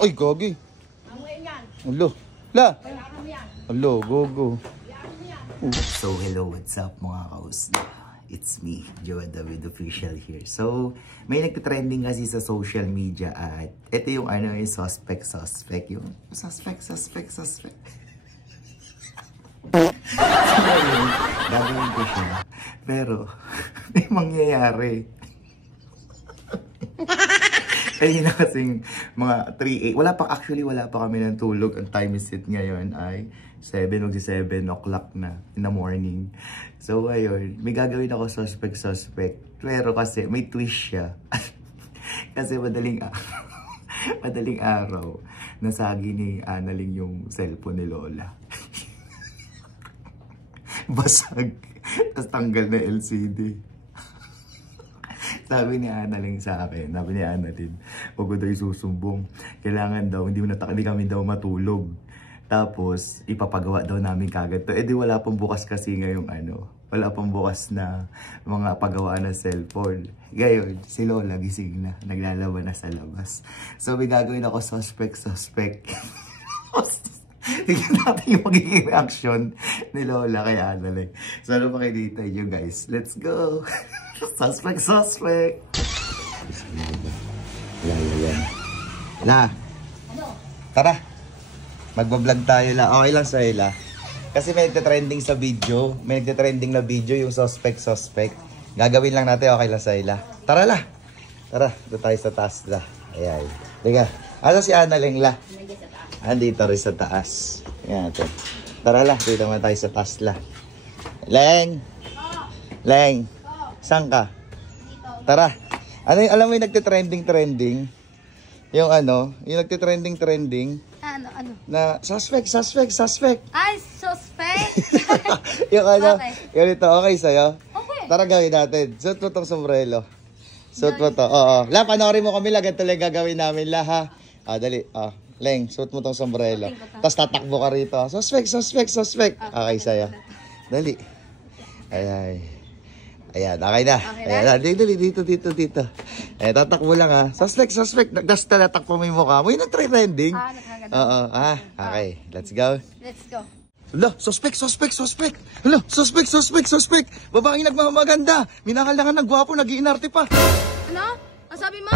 Ay, gogi. Hello. La. Hello, gogo. So, hello, what's up mga kausla? It's me, Joe David Official here. So, may nagtitrending kasi sa social media at ito yung ano, yung suspect. Yung suspect. So, gagawin ko siya. Pero, may mangyayari. Ayun na kasing mga 3 wala pa kami ng tulog. Ang time is it ngayon ay 7 o'clock na in the morning. So ayun, may gagawin ako suspect. Pero kasi may twist siya. Kasi madaling araw nasagi ni Analing yung cellphone ni Lola. Basag. Tapos tanggal na LCD. Sabi ni Analing sa akin, huwag ko daw isusumbong. Kailangan daw, hindi kami daw matulog. Tapos, ipapagawa daw namin kagad to. Di wala pang bukas kasi ngayong wala pang bukas na mga paggawa ng cellphone. Gayon, si Lola gising na, naglalaban na sa labas. So, may gagawin ako suspect. Tignan natin yung magiging reaction ni Lola kay Analing. So, ano makikita nyo guys? Let's go! Suspect! Yan. La! Tara! Magbablog tayo la. Okay lang sa'yo la. Kasi may nagtitrending sa video. May nagtitrending na video yung suspect. Gagawin lang natin, okay lang sa'yo la. Tara la! Tara, doon tayo sa taas la. Ayan. Diga. Ano si Analing la? Andito rin sa taas. Ayan natin. Tara la, dito naman tayo sa taas la. Leng! Saan ka? Tara. Alam mo yung nagtitrending? Yung yung nagtitrending. Ano? Na suspect. Ay, suspect? Yung Okay. ganito, okay sa'yo? Okay. Tara gawin natin. Suot mo tong sombrero. Suot mo to. Oo. La, panoorin mo kami la. Ganito lang gagawin namin la ha. Dali. Leng, suot mo tong sombrero. Tapos tatakbo ka rito. Suspect. Okay sa'yo. Dali. Ayan, okay na. Ayan, dito. Ayan, tatakbo lang ha. Suspect. Tapos tatakbo mo yung mukha mo. Yung nag-trending. Oo. Okay. Let's go. Hala, suspect. Hala, suspect. Babaeng nagmamaganda. Minahal na ka ng gwapo, nag-iinarte pa. Ano? Ang sabi mo?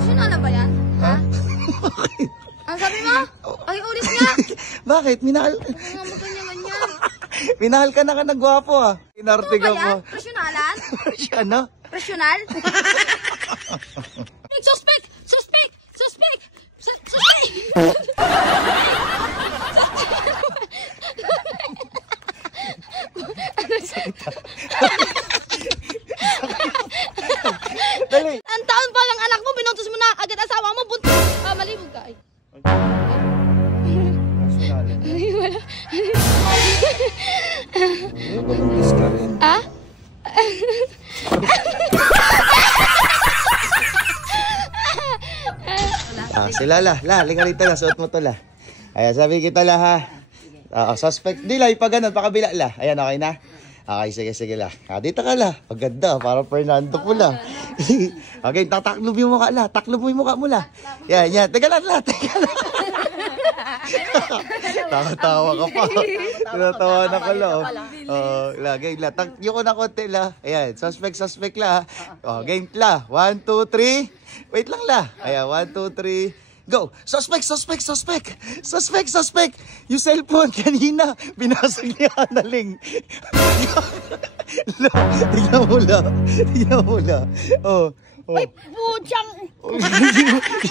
Sinala ba yan? Ha? Ang sabi mo? Ay, ulis nga. Bakit? Minahal ka na ka ng gwapo ha. Inarte ka po. Presyonalan? Ano? Presyonal? Suspect! Dali. Ang taon pa lang anak mo, binuntos mo na agad asawa mo, buntis. Malibog ka. Ay. Sila la, linga rito la, suot mo to la. Ayan, sabi kita la ha. Suspect, di la, pag ganun, pakabila la. Ayan, okay na? Okay, sige la. Dito ka la, paganda, para Fernando po la. Okay, taklob yung mukha la, mo la. Yan, teka lang. Tawa ka pa. Tawa na ka la. Lagay la, yung ko na konti la. Ayan, suspect la. Game la, 1, 2, 3. Wait lang la. Ayan, 1, 2, 3. Go! Suspect! Yung cellphone kanina, binasag ni Analing. Tignan mo la. Uy, pudyang!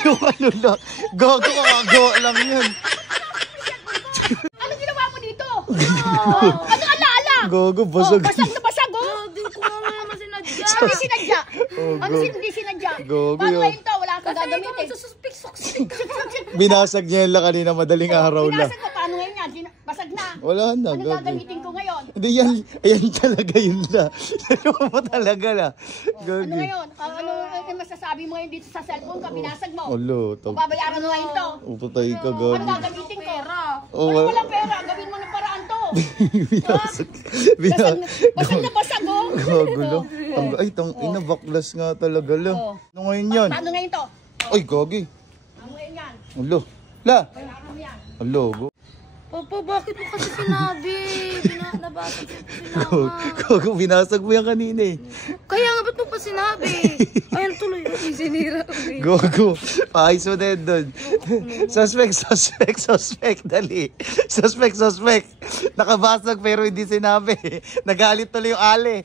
Yung la. Gago lang yun. Ano ginawa mo dito? Ano alaala? Gago, basag. Basag na basag, Hindi ko naman sinadya. Hindi sinadya? Paano ngayon to? Wala kang gagamitin. Binasag niya yung la kanina, madaling araw la. Binasag mo, paano ngayon yan? Basag na. Wala na, ano gagamitin ko ngayon? Hindi yan talaga yun la. Ano mo talaga la. Ano ngayon? Ano masasabi mo ngayon dito sa cellphone ka? Binasag mo? Alo, babayaran mo ngayon to? Patay ka, gago. Ano gagamitin ko? Walang pera. Gawin mo ng paraan to. Basag na basag, Gago. Ay, baklas nga talaga la. Ano ngayon yan? Paano ngayon to? Ay, gagi. Ano ngayon yan? Ulo. La. Ulo. Papa, bakit mo kasi sinabi? Nabasag ko Gogo, binasag mo yan kanina eh. Kaya nga, ba't mo pa sinabi? Ayun, tuloy. Sinira ko eh. Gogo, paayos mo din doon. Suspect, dali. Suspect. Nakabasag pero hindi sinabi. Nagalit tuloy yung ale.